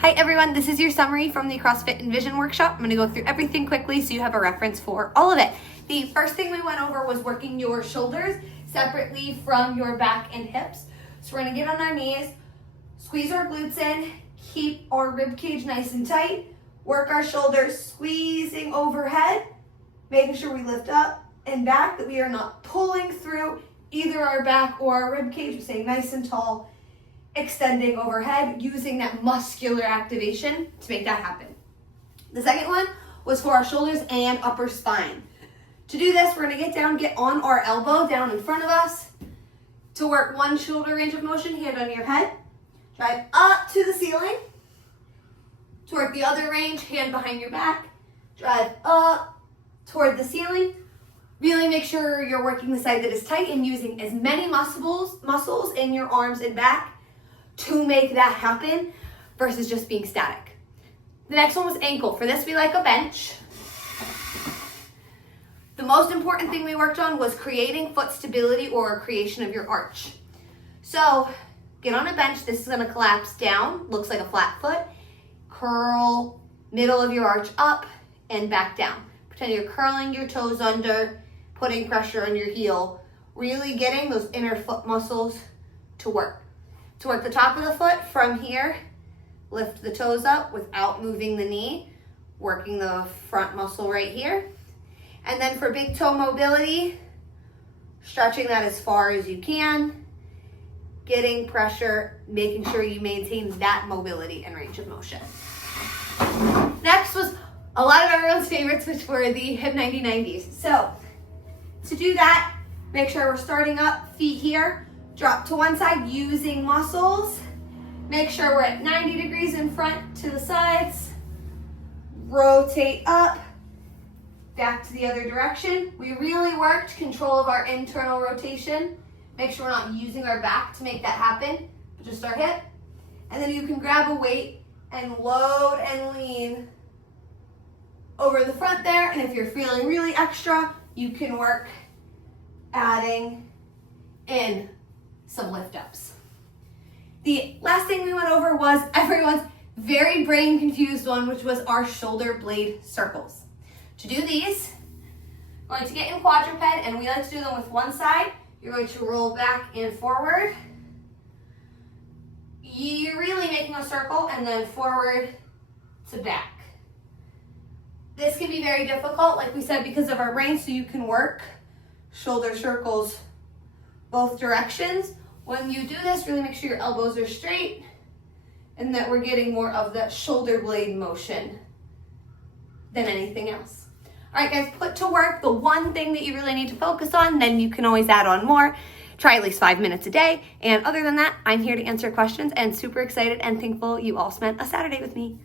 Hi everyone, this is your summary from the CrossFit Envision workshop. I'm going to go through everything quickly so you have a reference for all of it. The first thing we went over was working your shoulders separately from your back and hips. So we're going to get on our knees, squeeze our glutes in, keep our rib cage nice and tight, work our shoulders, squeezing overhead, making sure we lift up and back, that we are not pulling through either our back or our rib cage. We're staying nice and tall, extending overhead, using that muscular activation to make that happen. The second one was for our shoulders and upper spine. To do this, we're gonna get down, get on our elbow down in front of us to work one shoulder range of motion, hand on your head, drive up to the ceiling. To work the other range, hand behind your back, drive up toward the ceiling. Really make sure you're working the side that is tight and using as many muscles in your arms and back to make that happen versus just being static. The next one was ankle. For this, we like a bench. The most important thing we worked on was creating foot stability or creation of your arch. So get on a bench. This is going to collapse down, looks like a flat foot. Curl middle of your arch up and back down. Pretend you're curling your toes under, putting pressure on your heel, really getting those inner foot muscles to work. To work the top of the foot from here, lift the toes up without moving the knee, working the front muscle right here. And then for big toe mobility, stretching that as far as you can, getting pressure, making sure you maintain that mobility and range of motion. Next was a lot of everyone's favorites, which were the hip 90-90s. So to do that, make sure we're starting up, feet here, drop to one side using muscles. Make sure we're at 90 degrees in front to the sides. Rotate up, back to the other direction. We really worked control of our internal rotation. Make sure we're not using our back to make that happen, but just our hip. And then you can grab a weight and load and lean over the front there. And if you're feeling really extra, you can work adding in some lift ups. The last thing we went over was everyone's very brain confused one, which was our shoulder blade circles. To do these, you're going to get in quadruped, and we like to do them with one side. You're going to roll back and forward. You're really making a circle, and then forward to back. This can be very difficult, like we said, because of our brain, so you can work shoulder circles both directions. When you do this, really make sure your elbows are straight and that we're getting more of that shoulder blade motion than anything else. All right, guys, put to work the one thing that you really need to focus on, then you can always add on more. Try at least 5 minutes a day. And other than that, I'm here to answer questions and super excited and thankful you all spent a Saturday with me.